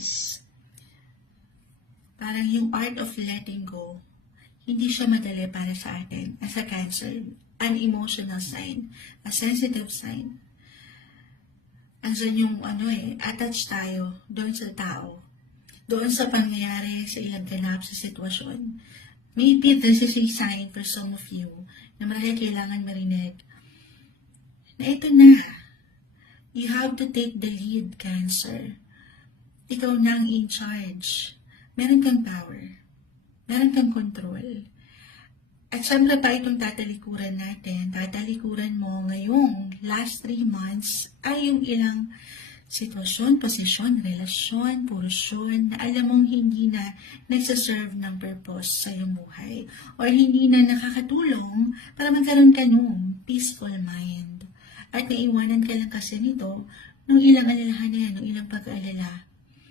is, parang yung art of letting go, hindi siya madali para sa atin as a Cancer. An emotional sign, a sensitive sign. Andyan yung attached tayo doon sa tao, doon sa pangyayari, sa ilang ganap, sa sitwasyon. Maybe this is a sign for some of you na marahil kailangan marinig na ito na. You have to take the lead, Cancer. Ikaw na ang in charge. Meron kang power. Meron kang control. At syempre pa itong tatalikuran natin. Tatalikuran mo ngayong last 3 months ay yung ilang sitwasyon, posisyon, relasyon, porosyon na alam mong hindi na nagsaserve ng purpose sa iyong buhay or hindi na nakakatulong para magkaroon ka ng peaceful mind. At naiwanan ka lang kasi nito nung ilang alalahanin, nung ilang pag-aalala.